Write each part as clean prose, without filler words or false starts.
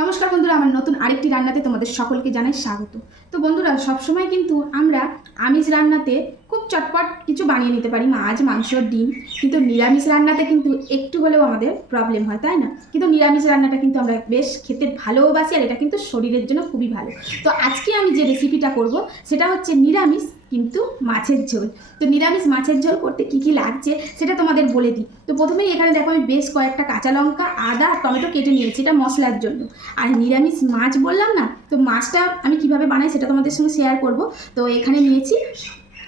নমস্কার বন্ধুরা, আমার নতুন আরেকটি রান্নাতে তোমাদের সকলকে জানাই স্বাগত। তো বন্ধুরা, সবসময় কিন্তু আমরা আমিষ রান্নাতে খুব চটপট কিছু বানিয়ে নিতে পারি, মাছ, মাংস, ডিম, কিন্তু নিরামিষ রান্নাতে কিন্তু একটু হলেও আমাদের প্রবলেম হয়, তাই না? কিন্তু নিরামিষ রান্নাটা কিন্তু আমরা বেশ খেতে ভালোবাসি, আর এটা কিন্তু শরীরের জন্য খুবই ভালো। তো আজকে আমি যে রেসিপিটা করব সেটা হচ্ছে নিরামিষ কিন্তু মাছের ঝোল। তো নিরামিষ মাছের ঝোল করতে কি কি লাগছে সেটা তোমাদের বলে দিই। তো প্রথমেই এখানে দেখো আমি বেশ কয়েকটা কাঁচা লঙ্কা, আদা আর টমেটো কেটে নিয়েছি, এটা মশলার জন্য। আর নিরামিষ মাছ বললাম না, তো মাছটা আমি কিভাবে বানাই সেটা তোমাদের সঙ্গে শেয়ার করব। তো এখানে নিয়েছি,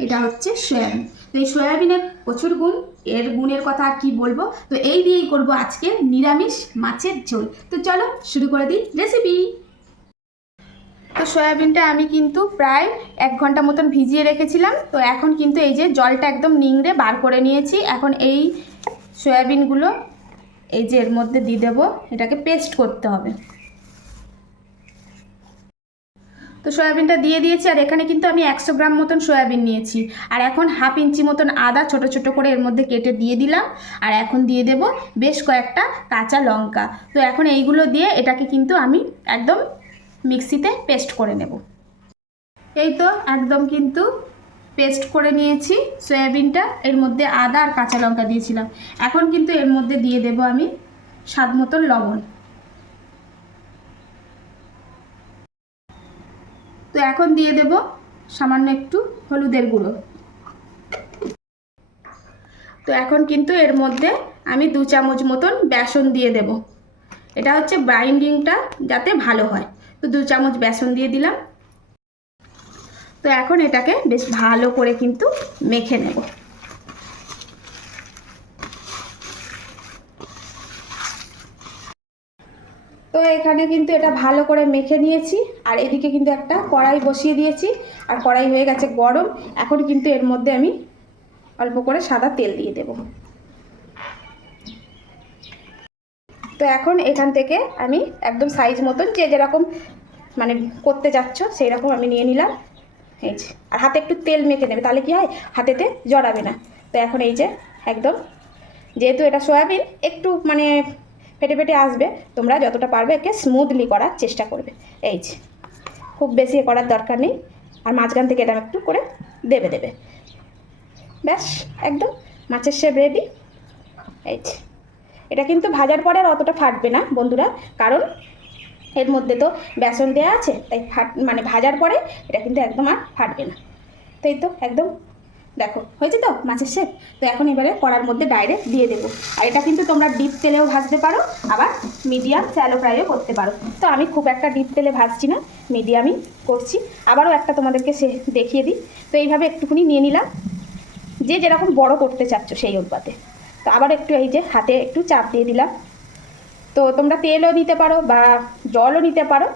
এটা হচ্ছে সয়াবিন। তো এই সয়াবিনের প্রচুর গুণ, এর গুণের কথা আর কি বলবো। তো এই দিয়েই করব আজকে নিরামিষ মাছের ঝোল। তো চলো শুরু করে দিই রেসিপি। তো সয়াবিনটা আমি কিন্তু প্রায় 1 ঘন্টা মতন ভিজিয়ে রেখেছিলাম। তো এখন কিন্তু এই যে জলটা একদম নিংড়ে বার করে নিয়েছি। এখন এই সয়াবিনগুলো এই যে এর মধ্যে দিয়ে দেবো, এটাকে পেস্ট করতে হবে। তো সয়াবিনটা দিয়ে দিয়েছি, আর এখানে কিন্তু আমি 100 গ্রাম মতন সয়াবিন নিয়েছি। আর এখন 1/2 ইঞ্চি মতন আদা ছোট ছোট করে এর মধ্যে কেটে দিয়ে দিলাম। আর এখন দিয়ে দেব বেশ কয়েকটা কাঁচা লঙ্কা। তো এখন এইগুলো দিয়ে এটাকে কিন্তু আমি একদম মিক্সিতে পেস্ট করে নেব। এই তো একদম কিন্তু পেস্ট করে নিয়েছি সয়াবিনটা। এর মধ্যে আদা আর কাঁচা লঙ্কা দিয়েছিলাম। এখন কিন্তু এর মধ্যে দিয়ে দেব আমি স্বাদ মতন লবণ। তো এখন দিয়ে দেব সামান্য একটু হলুদের গুঁড়ো। তো এখন কিন্তু এর মধ্যে আমি 2 চামচ মতন বেসন দিয়ে দেব। এটা হচ্ছে বাইন্ডিংটা যাতে ভালো হয়। তো 2 চামচ বেসন দিয়ে দিলাম। তো এখন এটাকে বেশ ভালো করে কিন্তু মেখে নেব। তো এখানে কিন্তু এটা ভালো করে মেখে নিয়েছি। আর এদিকে কিন্তু একটা কড়াই বসিয়ে দিয়েছি, আর কড়াই হয়ে গেছে গরম। এখন কিন্তু এর মধ্যে আমি অল্প করে সাদা তেল দিয়ে দেব। তো এখন এখান থেকে আমি একদম সাইজ মতন যে যেরকম মানে করতে যাচ্ছ সেই রকম আমি নিয়ে নিলাম। এই যে, আর হাতে একটু তেল মেখে নেবে, তাহলে কি হয় হাতেতে জড়াবে না। তো এখন এই যে একদম, যেহেতু এটা সয়াবিন একটু মানে ফেটে ফেটে আসবে, তোমরা যতটা পারবে একে স্মুথলি করার চেষ্টা করবে। এই যে, খুব বেশি করার দরকার নেই। আর মাঝখান থেকে এটা একটু করে দেবে দেবে, ব্যাস একদম মাছের শেপ রেডি। এই যে, এটা কিন্তু ভাজার পরে আর অতটা ফাটবে না বন্ধুরা, কারণ এর মধ্যে তো বেসন দেওয়া আছে, তাই মানে ভাজার পরে এটা কিন্তু একদম আর ফাটবে না। তো এই তো একদম দেখো হয়েছে তো মাছের শেপ। তো এখন এবারে কড়ার মধ্যে ডাইরেক্ট দিয়ে দেবো। আর এটা কিন্তু তোমরা ডিপ তেলেও ভাজতে পারো, আবার মিডিয়াম স্যালো ফ্রাইও করতে পারো। তো আমি খুব একটা ডিপ তেলে ভাজছি না, মিডিয়ামই করছি। আবারও একটা তোমাদেরকে সে দেখিয়ে দিই। তো এইভাবে একটুখানি নিয়ে নিলাম, যে যেরকম বড় করতে চাচ্ছ সেই অনুপাতে। তো আবার একটু এই যে হাতে একটু চাপ দিয়ে দিলাম। তো তোমরা তেলও দিতে পারো বা জলও নিতে পারো।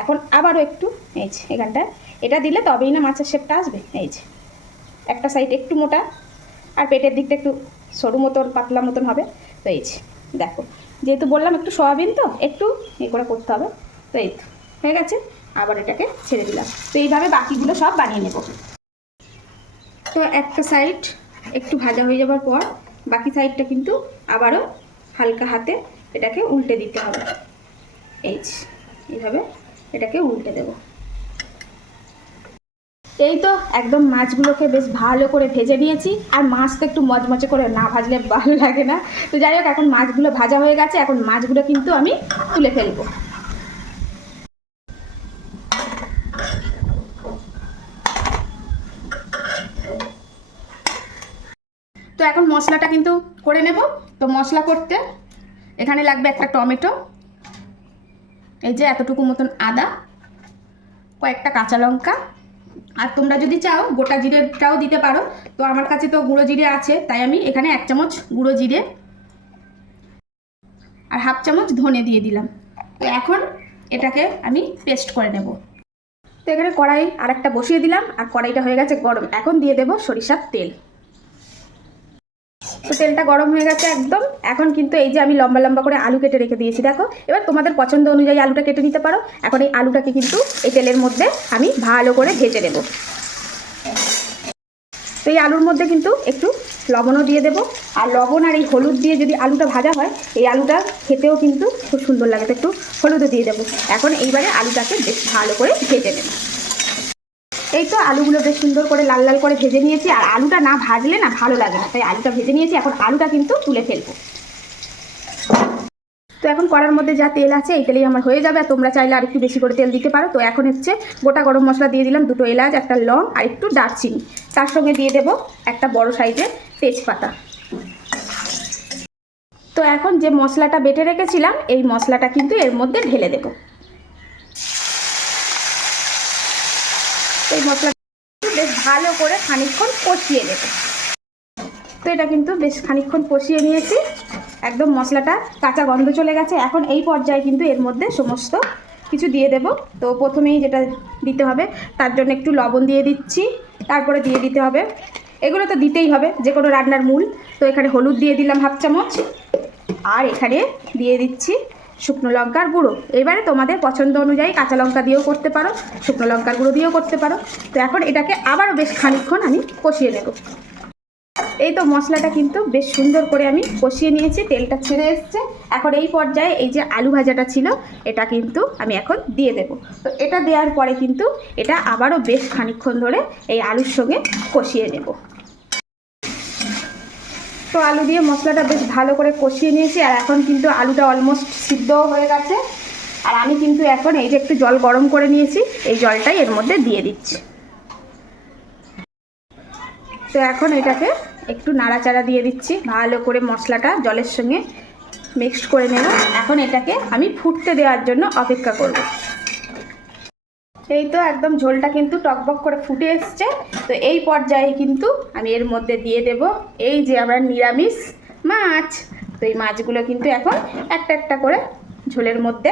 এখন আবারও একটু এই যে এখানটায় এটা দিলে তবেই না মাছের শেপটা আসবে। এই যে একটা সাইড একটু মোটা, আর পেটের দিকটা একটু সরু মতন পাতলা মতন হবে। তো এই যে দেখো, যেহেতু বললাম একটু সয়াবিন তো একটু এই করে করতে হবে। তো এই তো হয়ে গেছে, আবার এটাকে ছেড়ে দিলাম। তো এইভাবে বাকিগুলো সব বানিয়ে নেব। তো একটা সাইড একটু ভাজা হয়ে যাওয়ার পর বাকি সাইডটা কিন্তু আবারও হালকা হাতে এটাকে উল্টে দিতে হবে। এইভাবে এটাকে উল্টে দেব। এই তো একদম মাছগুলোকে বেশ ভালো করে ভেজে নিয়েছি। আর মাছটা একটু মচমচে করে না ভাজলে ভালো লাগে না। তো যাই হোক, এখন মাছগুলো ভাজা হয়ে গেছে। এখন মাছগুলো কিন্তু আমি তুলে ফেলবো। তো এখন মশলাটা কিন্তু করে নেব। তো মশলা করতে এখানে লাগবে একটা টমেটো, এই যে এতটুকু মতন আদা, কয়েকটা কাঁচা লঙ্কা, আর তোমরা যদি চাও গোটা জিরেটাও দিতে পারো। তো আমার কাছে তো গুঁড়ো জিরে আছে, তাই আমি এখানে 1 চামচ গুঁড়ো জিরে আর 1/2 চামচ ধনে দিয়ে দিলাম। তো এখন এটাকে আমি পেস্ট করে নেব। তো এখানে কড়াই আরেকটা বসিয়ে দিলাম, আর কড়াইটা হয়ে গেছে গরম। এখন দিয়ে দেব সরিষার তেল। তো তেলটা গরম হয়ে গেছে একদম। এখন কিন্তু এই যে আমি লম্বা লম্বা করে আলু কেটে রেখে দিয়েছি, দেখো এবার তোমাদের পছন্দ অনুযায়ী আলুটা কেটে নিতে পারো। এখন এই আলুটাকে কিন্তু এই তেলের মধ্যে আমি ভালো করে ভেজে নেব। তো এই আলুর মধ্যে কিন্তু একটু লবণও দিয়ে দেবো। আর লবণ আর এই হলুদ দিয়ে যদি আলুটা ভাজা হয়, এই আলুটা খেতেও কিন্তু খুব সুন্দর লাগে। তো একটু হলুদও দিয়ে দেবো। এখন এইবারে আলুটাকে বেশ ভালো করে ভেজে নেব। এই তো আলুগুলো বেশ সুন্দর করে লাল লাল করে ভেজে নিয়েছি। আর আলুটা না ভাজলে না ভালো লাগে না, তাই আলুটা ভেজে নিয়েছি। এখন আলুটা কিন্তু তুলে ফেলবো। তো এখন কড়ার মধ্যে যা তেল আছে এই তেলেই আমার হয়ে যাবে। আর তোমরা চাইলে আর একটু বেশি করে তেল দিতে পারো। তো এখন হচ্ছে গোটা গরম মশলা দিয়ে দিলাম, 2টো এলাচ, একটা লং আর একটু দারচিনি। তার সঙ্গে দিয়ে দেব একটা বড় সাইজের তেজপাতা। তো এখন যে মশলাটা বেটে রেখেছিলাম এই মশলাটা কিন্তু এর মধ্যে ঢেলে দেব। এই মশলাটা বেশ ভালো করে খানিকক্ষণ কষিয়ে নেব। তো এটা কিন্তু বেশ খানিকক্ষণ কষিয়ে নিয়েছি, একদম মশলাটা কাঁচা গন্ধ চলে গেছে। এখন এই পর্যায়ে কিন্তু এর মধ্যে সমস্ত কিছু দিয়ে দেব। তো প্রথমেই যেটা দিতে হবে তার জন্য একটু লবণ দিয়ে দিচ্ছি, তারপরে দিয়ে দিতে হবে, এগুলো তো দিতেই হবে, যে কোনো রান্নার মূল। তো এখানে হলুদ দিয়ে দিলাম 1/2 চামচ, আর এখানে দিয়ে দিচ্ছি শুকনো লঙ্কার গুঁড়ো। এবারে তোমাদের পছন্দ অনুযায়ী কাঁচা লঙ্কা দিয়েও করতে পারো, শুকনো লঙ্কার গুঁড়ো দিয়েও করতে পারো। তো এখন এটাকে আবারও বেশ খানিকক্ষণ আমি কষিয়ে নেব। এই তো মশলাটা কিন্তু বেশ সুন্দর করে আমি কষিয়ে নিয়েছি, তেলটা ছেড়ে এসছে। এখন এই পর্যায়ে এই যে আলু ভাজাটা ছিল এটা কিন্তু আমি এখন দিয়ে দেব। তো এটা দেওয়ার পরে কিন্তু এটা আবারও বেশ খানিকক্ষণ ধরে এই আলুর সঙ্গে কষিয়ে নেব। তো আলু দিয়ে মশলাটা বেশ ভালো করে কষিয়ে নিয়েছি। আর এখন কিন্তু আলুটা অলমোস্ট সিদ্ধও হয়ে গেছে। আর আমি কিন্তু এখন এই যে একটু জল গরম করে নিয়েছি, এই জলটাই এর মধ্যে দিয়ে দিচ্ছি। তো এখন এটাকে একটু নাড়াচাড়া দিয়ে দিচ্ছি, ভালো করে মশলাটা জলের সঙ্গে মিক্সড করে নেব। এখন এটাকে আমি ফুটতে দেওয়ার জন্য অপেক্ষা করব। এই তো একদম ঝোলটা কিন্তু টকবক করে ফুটে এসছে। তো এই পর্যায়ে কিন্তু আমি এর মধ্যে দিয়ে দেব এই যে আমরা নিরামিষ মাছ। তো এই মাছগুলো কিন্তু এখন একটা একটা করে ঝোলের মধ্যে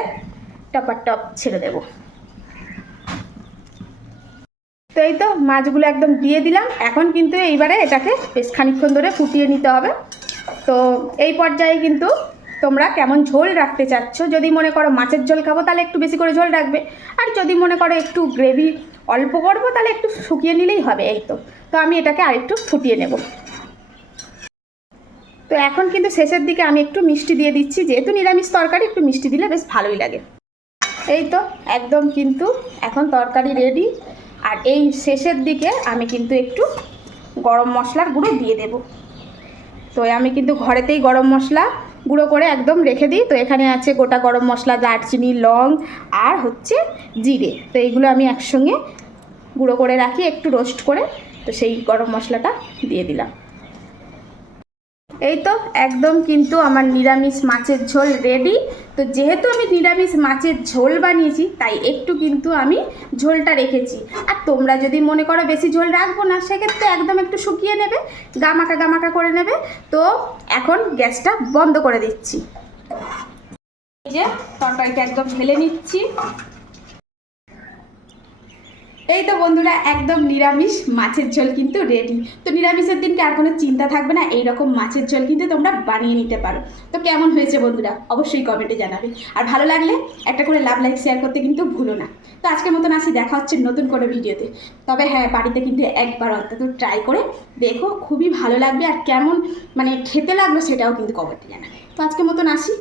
টপাটপ ছেড়ে দেব। তো এই তো মাছগুলো একদম দিয়ে দিলাম। এখন কিন্তু এইবারে এটাকে বেশ খানিকক্ষণ ধরে ফুটিয়ে নিতে হবে। তো এই পর্যায়ে কিন্তু তোমরা কেমন ঝোল রাখতে চাচ্ছ, যদি মনে করো মাছের ঝোল খাবো তাহলে একটু বেশি করে ঝোল রাখবে, আর যদি মনে করো একটু গ্রেভি অল্প করবো তাহলে একটু শুকিয়ে নিলেই হবে। এই তো তো আমি এটাকে আরেকটু ফুটিয়ে নেব। তো এখন কিন্তু শেষের দিকে আমি একটু মিষ্টি দিয়ে দিচ্ছি, যেহেতু নিরামিষ তরকারি একটু মিষ্টি দিলে বেশ ভালোই লাগে। এই তো একদম কিন্তু এখন তরকারি রেডি। আর এই শেষের দিকে আমি কিন্তু একটু গরম মশলার গুঁড়ো দিয়ে দেব। তো আমি কিন্তু ঘরেতেই গরম মশলা গুঁড়ো করে একদম রেখে দিই। তো এখানে আছে গোটা গরম মশলা, দারচিনি, লং আর হচ্ছে জিরে। তো এইগুলো আমি একসঙ্গে গুঁড়ো করে রাখি একটু রোস্ট করে। তো সেই গরম মশলাটা দিয়ে দিলাম। এই তো একদম কিন্তু আমার নিরামিষ মাছের ঝোল রেডি। তো যেহেতু আমি নিরামিষ মাছের ঝোল বানিয়েছি তাই একটু কিন্তু আমি ঝোলটা রেখেছি। আর তোমরা যদি মনে করো বেশি ঝোল রাখবো না, সেক্ষেত্রে একদম একটু শুকিয়ে নেবে, গামাকা গামাকা করে নেবে। তো এখন গ্যাসটা বন্ধ করে দিচ্ছি। এই যে তরকারিটা একদম ঢেলে নিচ্ছি। এই তো বন্ধুরা একদম নিরামিষ মাছের ঝোল কিন্তু রেডি। তো নিরামিষের দিনকে আর কোনো চিন্তা থাকবে না, এইরকম মাছের ঝোল কিন্তু তোমরা বানিয়ে নিতে পারো। তো কেমন হয়েছে বন্ধুরা অবশ্যই কমেন্টে জানাবে। আর ভালো লাগলে একটা করে লাভ, লাইক, শেয়ার করতে কিন্তু ভুলো না। তো আজকের মতন আসি, দেখা হচ্ছে নতুন করে ভিডিওতে। তবে হ্যাঁ, বাড়িতে কিন্তু একবার অন্তত ট্রাই করে দেখো, খুবই ভালো লাগবে। আর কেমন মানে খেতে লাগলো সেটাও কিন্তু কমেন্টে জানাবে। তো আজকের মতন আসি।